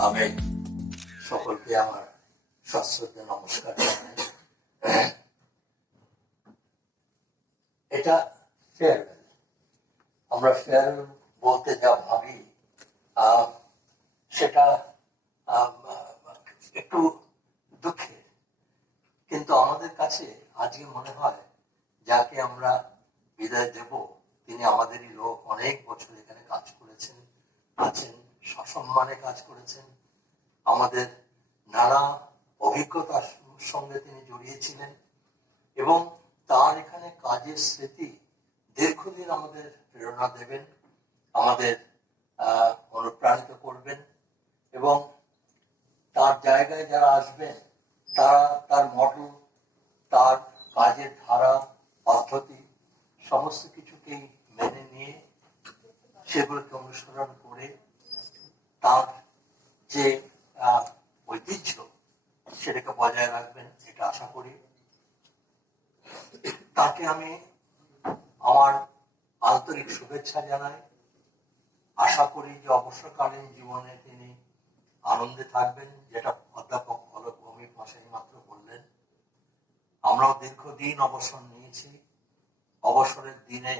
আমি সকলকে আমার সশ্রদ্ধ নমস্কার জানাই। এটা ফেয়ারওয়েল। আমরা ফেয়ারওয়েল বলতে যা ভাবি সেটা একটু দুঃখের, কিন্তু আমাদের কাছে আজকে মনে হয় যাকে আমরা বিদায় দেব তিনি আমাদেরই লোক, অনেক বছর এখানে কাজ করেছেন, আছেন, সসম্মানে কাজ করেছেন, আমাদের নানা অভিজ্ঞতার সঙ্গে তিনি জড়িয়েছিলেন এবং তার এখানে কাজের স্মৃতি দীর্ঘদিন আমাদের প্রেরণা দেবেন, আমাদের অনুপ্রাণিত করবেন এবং তার জায়গায় যারা আসবেন তারা তার মডেল, তার কাজের ধারা, পদ্ধতি সমস্ত কিছুকেই মেনে নিয়ে সেগুলোকে অনুসরণ করে তার যে ঐতিহ্য সেটাকে বজায় রাখবেন, এটা আশা করি। তাকে আমি আমার আন্তরিক শুভেচ্ছা জানাই। আশা করি যে অবসরকালীন জীবনে তিনি আনন্দে থাকবেন, যেটা অধ্যাপক অলক ভৌমিক মশাই মাত্র বললেন। আমরাও দীর্ঘদিন অবসর নিয়েছি। অবসরের দিনে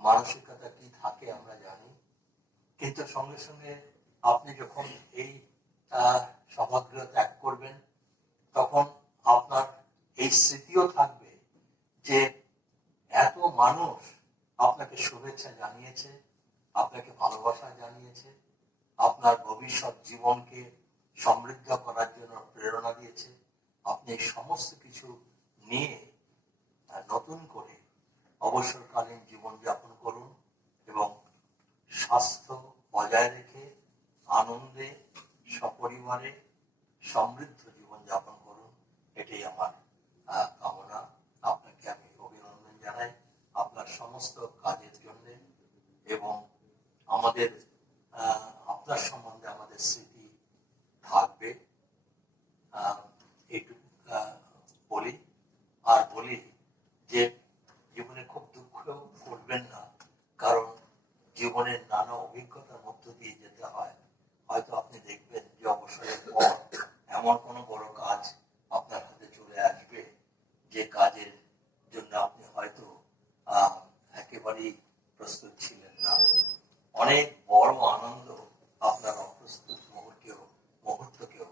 মানসিকতা কি থাকে আমরা জানি, কিন্তু সঙ্গে সঙ্গে আপনি যখন এই সভাগৃহ ত্যাগ করবেন তখন আপনার এই স্মৃতিও থাকবে যে এত মানুষ আপনাকে শুভেচ্ছা জানিয়েছে, আপনাকে ভালোবাসা জানিয়েছে, আপনার ভবিষ্যৎ জীবনকে সমৃদ্ধ করার জন্য প্রেরণা দিয়েছে। আপনি সমস্ত কিছু নিয়ে নতুন করে অবসরকালীন জীবনযাপন করুন এবং স্বাস্থ্য বজায় রেখে আনন্দে সপরিবারে সমৃদ্ধ জীবনযাপন করুন, এটাই আমার কামনা। আপনাকে আমি অভিনন্দন জানাই আপনার সমস্ত কাজের জন্য এবং আমাদের আপনার সম্বন্ধে আমাদের স্মৃতি থাকবে, এইটুকু বলি। আর বলি যে জীবনে খুব দুঃখ করবেন না, কারণ জীবনের নানা অভিজ্ঞতার মধ্য দিয়ে যেতে হয়। হয়তো আপনি দেখবেন যে অবসরের পর এমন কোনো বড় কাজ আপনার হাতে চলে আসবে যে কাজের জন্য আপনি হয়তো একেবারেই প্রস্তুত ছিলেন না। অনেক বড় আনন্দ আপনার অপ্রস্তুত মুহূর্তকেও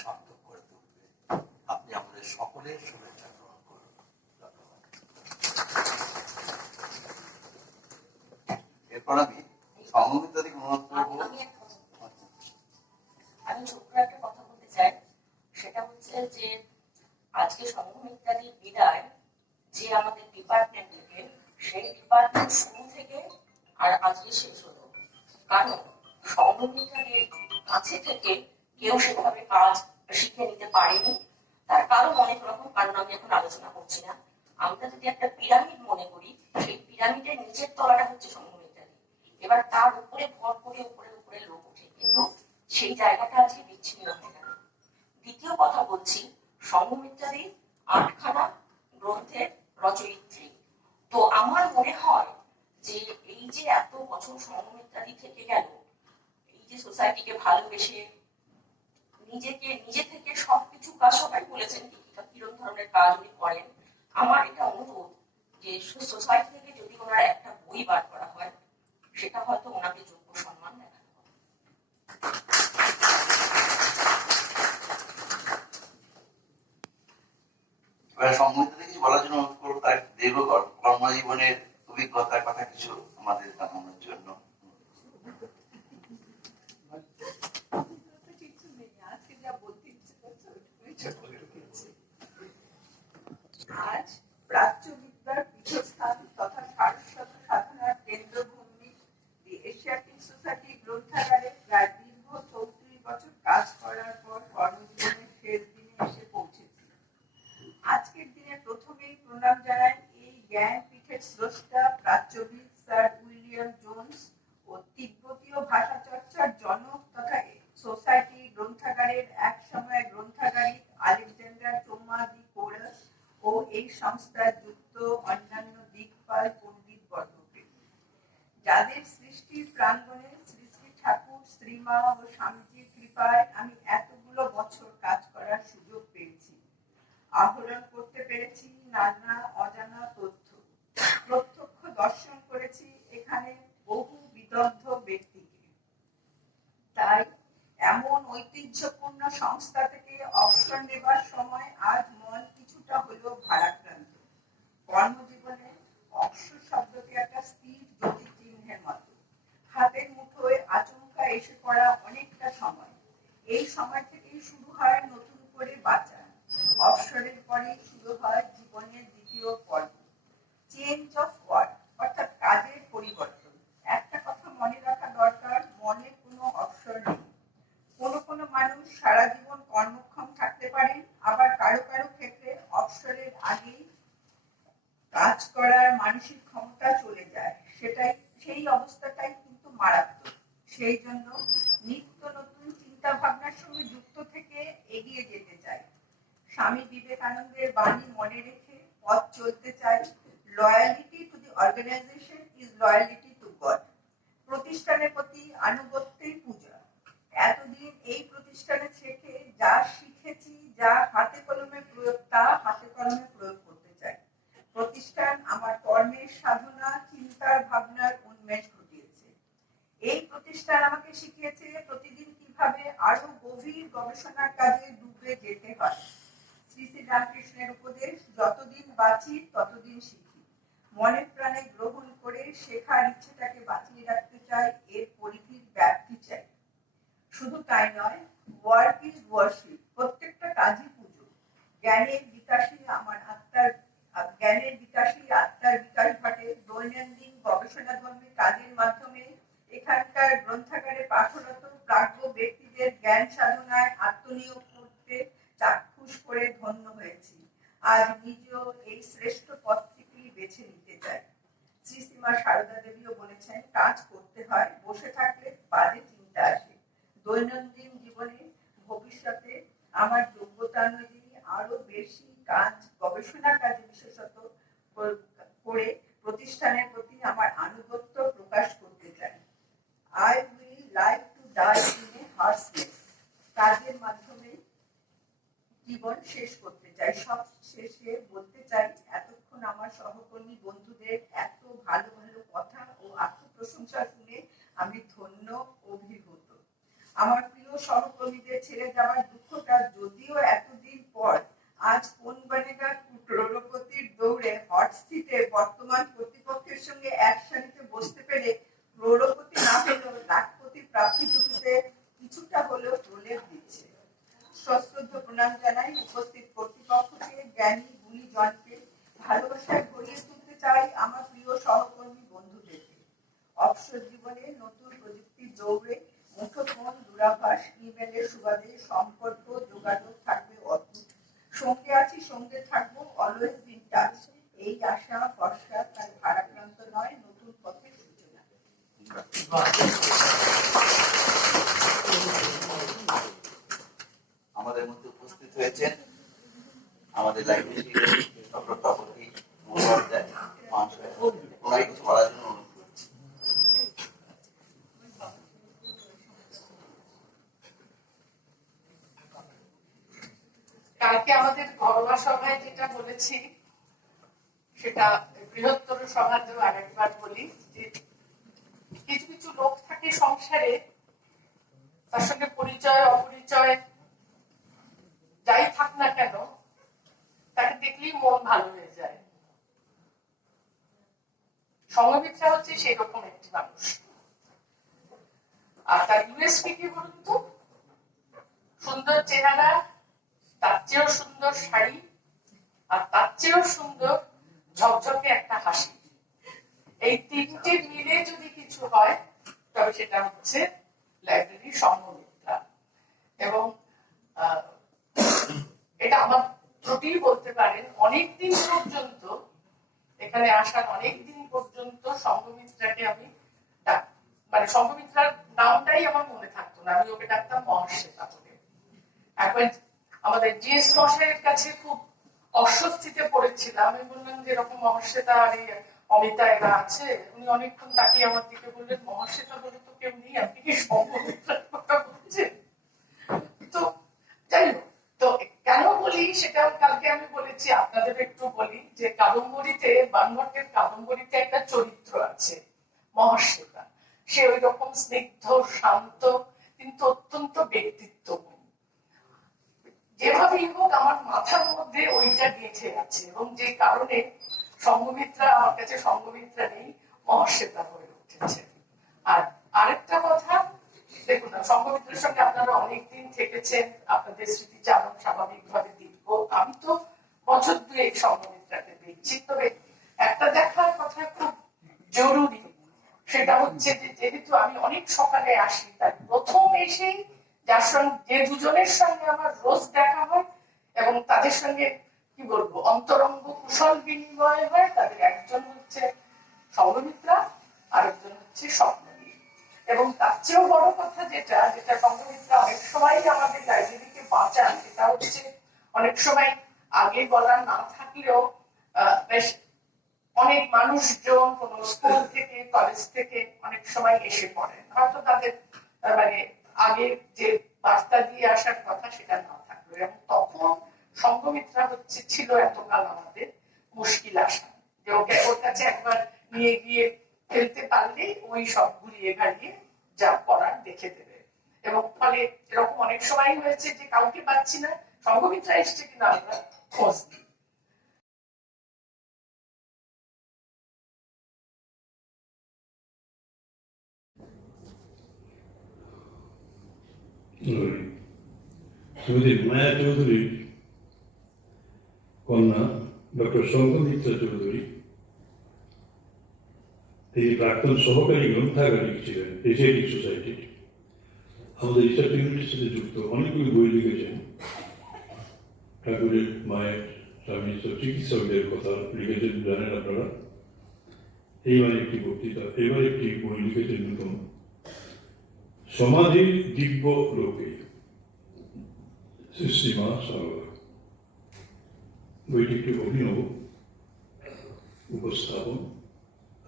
সার্থক করে তুলবে। আপনি আমাদের সকলের শুভেচ্ছা গ্রহণ করুন। ধন্যবাদ। এরপর আমি সহমর্মিতাদিকে অনুরোধ করবো। আমি ছোট্ট একটা কথা বলতে চাই, সেটা হচ্ছে যে আজকে সহমর্মিতাদির বিদায় যে আমাদের ডিপার্টমেন্ট থেকে, সেই ডিপার্টমেন্ট শুরু থেকে আর আজকে শেষ হলো, কারণ সহমর্মিতাদির কাছে থেকে কেউ সেভাবে কাজ শিখে নিতে পারেনি। তার কারণ অনেক রকম, কারণ আমি এখন আলোচনা করছি না। আমরা যদি একটা পিরামিড মনে করি, সেই পিরামিডের নিচের তলাটা হচ্ছে সহমর্মিতাদি, এবার তার উপরে ভর করে উপরে উপরে লোক ওঠে, কিন্তু সেই জায়গাটা আজকে বিচ্ছিন্ন হয়ে গেল। দ্বিতীয় কথা বলছি, সহমর্মিতাদি 8খানা গ্রন্থের রচয়িত্রী। তো আমার মনে হয় যে এই যে এত বছর সহমর্মিতাদি থেকে গেল, এই যে সোসাইটিকে ভালোবেসে নিজে থেকে সবকিছু কাজ, সবাই বলেছেন কিরকম ধরনের কাজ উনি করেন। আমার এটা অনুরোধ যে সোসাইটি থেকে যদি ওনার একটা বই বার করা হয়, সেটা হয়তো ওনাকে যোগ্য সম্মান দেখানো হবে। সম্মতিতে কিছু বলার জন্য অনুরোধ করবো, তার দীর্ঘ কর্মজীবনের অভিজ্ঞতার কথা কিছু আমাদের জানানোর জন্য। আজ প্রাচ্যবিদ্যার পীঠস্থান তথা সারস্বত সাধনার কেন্দ্রভূমি দি এশিয়াটিক সোসাইটি গ্রন্থাগারে প্রায় দীর্ঘ 34 বছর কাজ করার পর কর্মজীবনের শেষ দিনে এসে পৌঁছেছি। আজকের দিনে প্রথমেই প্রণাম জানাই এই জ্ঞানপীঠের স্রষ্টা প্রাচ্যবিদ স্যার উইলিয়াম জোন্স ও তিব্বতীয় ভাষা চর্চার জনক তথা সোসাইটি গ্রন্থাগারের এক সময় গ্রন্থাগারিক আলেকজান্ডার টোমা দি কোরাস ও এই সংস্থায় যুক্ত অন্যান্য দিকপাল পণ্ডিত বর্গকে, যাদের সৃষ্টির প্রাঙ্গণে শ্রী শ্রী ঠাকুর, শ্রীমা ও স্বামীজির দফায় আমি এতগুলো বছর কাজ করার সুযোগ পেয়েছি, আহরণ করতে পেরেছি নানা অজানা তথ্য, প্রত্যক্ষ দর্শন করেছি এখানে বহু বিদগ্ধ ব্যক্তিকে। তাই এমন ঐতিহ্যপূর্ণ সংস্থা থেকে অবসর নেবার সময় আজ মন কিছুটা হলেও ভারাক্রান্ত। কর্মজীবনে অবসর শব্দটি একটা স্থির জ্যোতি চিহ্নের মতো, হাতের মুঠোয় আচমকা এসে পড়া অনেকটা সময়। এই সময় থেকেই শুরু হয় নতুন করে বাঁচা। অবসরের পরেই শুরু হয় জীবনের দ্বিতীয় পর্ব, চেঞ্জ অফ ওয়ার্ক, অর্থাৎ কাজের পরিবর্তন। একটা কথা মনে রাখা দরকার, মনে কোনো অবসর নেই। কোনো মানুষ সারা জীবন কর্মক্ষম থাকতে পারেন, আবার কারো কারো ক্ষেত্রে অবসরের আগেই কাজ করার মানসিক ক্ষমতা চলে যায়। সেই অবস্থাটাই কিন্তু মারাত্মক। সেই জন্য নিত্য নতুন চিন্তা ভাবনার সঙ্গে যুক্ত থেকে এগিয়ে যেতে চাই। স্বামী বিবেকানন্দের বাণী মনে রেখে পথ চলতে চাই। Loyalty to the organisation is loyalty two god. প্রতিষ্ঠানের প্রতি আনুগত্যেই পূজা। এতদিন এই প্রতিষ্ঠানে থেকে যা শিখেছি, যা হাতে কলমে প্রয়োগ, তা হাতে কলমে প্রয়োগ করতে চাই। প্রতিষ্ঠান আমার কর্মের সাধনা, চিন্তার ভাবনার উন্মেষ ঘটিয়েছে। এই প্রতিষ্ঠান আমাকে শিখিয়েছে প্রতিদিন কিভাবে আরো গভীর গবেষণার কাজে ডুবে যেতে হয়। শ্রী শ্রী রামকৃষ্ণের উপদেশ, যতদিন বাঁচি ততদিন শিখি। মনে প্রাণে গ্রহণ করে শেখার ইচ্ছেটাকে বাঁচিয়ে রাখতে চাই, এর পরিধির ব্যাপ্তি চাই। শুধু তাই নয়, ওয়ার্ক ইজ ওয়ার্শিপ, প্রত্যেকটা কাজই পুজো। জ্ঞানের বিকাশে আত্মার বিকাশ ঘটে। দৈনন্দিন গবেষণাধর্মী কাজের মাধ্যমে এখানকার গ্রন্থাগারে পাঠরত প্রাজ্ঞ ব্যক্তিদের জ্ঞান সাধনায় আত্মনিয়োগ করতে চাক্ষুষ করে ধন্য হয়েছি। আজ নিজেও এই শ্রেষ্ঠ পথটিকেই বেছে নিতে চাই। শ্রীশ্রীমা সারদা দেবীও বলেছেন, কাজ করতে হয়, বসে থাকলে বাজে চিন্তা আসে। দৈনন্দিন জীবনে ভবিষ্যতে আমার যোগ্যতা অনুযায়ী আরো বেশি কাজ, গবেষণা কাজে বিশেষত করে প্রতিষ্ঠানের প্রতি আমার আনুগত্য প্রকাশ করতে চাই। I will like to die in a harshness. কাজের মাধ্যমে জীবন শেষ করতে চাই। সব শেষে বলতে চাই, এতক্ষণ আমার সহকর্মী বন্ধুদের এত ভালো ভালো কথা ও আত্মপ্রশংসা শুনে আমি ধন্য, অভিভূত। আমার প্রিয় সহকর্মীদের ছেড়ে যাওয়ার দুঃখটা যদিও এতদিন পর, আজ কোন বনেগা ক্রোড়পতির দৌড়ে হট সিটে বর্তমান কর্তৃপক্ষের সঙ্গে এক সারিতে বসতে পেরে ক্রোড়পতি না হলেও লাখপতি প্রাপ্তিটুকুতে কিছুটা হলেও প্রলেপ দিচ্ছে। সশ্রদ্ধ প্রণাম জানাই উপস্থিত কর্তৃপক্ষকে, জ্ঞানী গুণী জনকে। ভালোবাসায় ভরিয়ে তুলতে চাই আমার প্রিয় সহকর্মী বন্ধুদেরকে। অবসর জীবনে নতুন প্রযুক্তির দৌড়ে মুঠোফোন, দূরাভাষ, ইমেলের সুবাদে সম্পর্ক, যোগাযোগ থাকবে অদ্ভুত। সঙ্গে আছি, সঙ্গে থাকবো, অলওয়েজ ইন টাচ। এই আশা ভরসা তার ভারাক্রান্ত নয়, নতুন পথের সূচনা। আমাদের মধ্যে উপস্থিত হয়েছেন আমাদের লাইব্রেরি ডক্টর তপতী মুখোপাধ্যায় মহাশয়। ওনাকে কিছু বলার জন্য অনুরোধ করছি। কালকে আমাদের ঘরোয়া সভায় যেটা বলেছি সেটা বৃহত্তর সভাতেও আরেকবার বলি, যে কিছু কিছু লোক থাকে সংসারে, তার সঙ্গে পরিচয় অপরিচয় যাই থাক না কেন, তাকে দেখলেই মন ভালো হয়ে যায়। সঙ্গমিত্রা হচ্ছে সেই রকম একটি মানুষ। আর তার ইউএসপি কি বলুন তো? সুন্দর চেহারা, তার চেয়েও সুন্দর শাড়ি, আর তার চেয়েও সুন্দর ঝকঝকে একটা হাসি। এই তিনটে মিলে যদি কিছু হয় তবে সেটা হচ্ছে লাইব্রেরি সঙ্গমিত্রা। এবং এটা আমার ত্রুটি বলতে পারেন, অনেকদিন পর্যন্ত এখানে আসার অনেকদিন পর্যন্ত সঙ্গমিত্রাকে আমি মানে সঙ্গমিত্রার নামটাই আমার মনে থাকতো না, আমি ওকে ডাকতাম মহাশ্বেতা বলে। এখন আমাদের জিএস মশাইয়ের কাছে খুব অস্বস্তিতে পড়েছিলাম। আমি বললাম যে এরকম মহাশ্বেতা আর অমিতা এরা আছে। উনি অনেকক্ষণ তাকিয়ে আমার দিকে বললেন, মহাশ্বেতা বলে তো কেউ নেই, আপনি কি সঙ্গমিত্রার কথা বলছেন? বানভট্টের কাদম্বরীতে একটা চরিত্র আছে মহাশ্বেতা। সে ওই রকম স্নিগ্ধ, শান্ত, কিন্তু অত্যন্ত ব্যক্তিত্বপূর্ণ। যেভাবেই হোক আমার মাথার মধ্যে ওইটা গেঁথে আছে, এবং যে কারণে সঙ্ঘমিত্রা আমার কাছে সঙ্ঘমিত্রা নেই, মহাশ্বেতা হয়ে উঠেছে। আর আরেকটা কথা, দেখুন না, সঙ্ঘমিত্রের সঙ্গে আপনারা অনেকদিন থেকেছেন, আপনাদের স্মৃতিচারণ স্বাভাবিকভাবে দীর্ঘ। আমি তো বছর দুয়েক সঙ্ঘমিত্রাকে দেখছি, তবে একটা দেখার কথা খুব জরুরি, সেটা হচ্ছে যে যেহেতু আমি অনেক সকালে আসি, তাই প্রথম এসেই যার সঙ্গে, যে দুজনের সঙ্গে আমার রোজ দেখা হয় এবং তাদের সঙ্গে কি বলবো অন্তরঙ্গ কুশল বিনিময় হয়, তাদের একজন হচ্ছে সঙ্ঘমিত্রা, আরেকজন হচ্ছে স্বপ্নদীপ। এবং তার চেয়েও বড় কথা যেটা যেটা সঙ্ঘমিত্রা অনেক সময় আমাদের লাইব্রেরিকে বাঁচান, সেটা হচ্ছে অনেক সময় আগে বলা না থাকলেও বেশ অনেক মানুষজন কোন স্কুল থেকে, কলেজ থেকে অনেক সময় এসে পড়েন, হয়তো তাদের মানে আগে যে বার্তা দিয়ে আসার কথা সেটা না থাকলো, এবং তখন সঙ্ঘমিত্রা হচ্ছে ছিল এতকাল আমাদের মুশকিল আসা, যে ওকে ওর কাছে একবার নিয়ে গিয়ে ফেলতে পারলেই ওই সব ঘুরিয়ে ঘাড়িয়ে যা করার দেখে দেবে। এবং ফলে এরকম অনেক সময় হয়েছে যে কাউকে পাচ্ছি না, সঙ্ঘমিত্রা এসছে কিনা আমরা খোঁজ নিই। শ্রীমতী মায়া চৌধুরীর কন্যা ডক্টর শঙ্কমিত্রা চৌধুরী, তিনি প্রাক্তন সহকারী গ্রন্থাগারিক ছিলেন এশিয়াটিক সোসাইটির। আমাদের রিসার্চ ইউনিটের সাথে যুক্ত অনেকগুলি বই লিখেছেন। ঠাকুরের মায়ের স্বামী চিকিৎসকদের কথা লিখেছেন, জানেন আপনারা। এইবার একটি বক্তৃতা, এবার একটি বই লিখেছেন নতুন, সমাধির দিব্য লোকে, শ্রীমা সারদা। বইটি একটি অভিনব উপস্থাপন।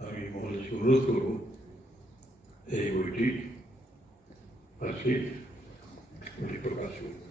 আমি মহারাজকে অনুরোধ করব এই বইটি আজকে প্রকাশ করব।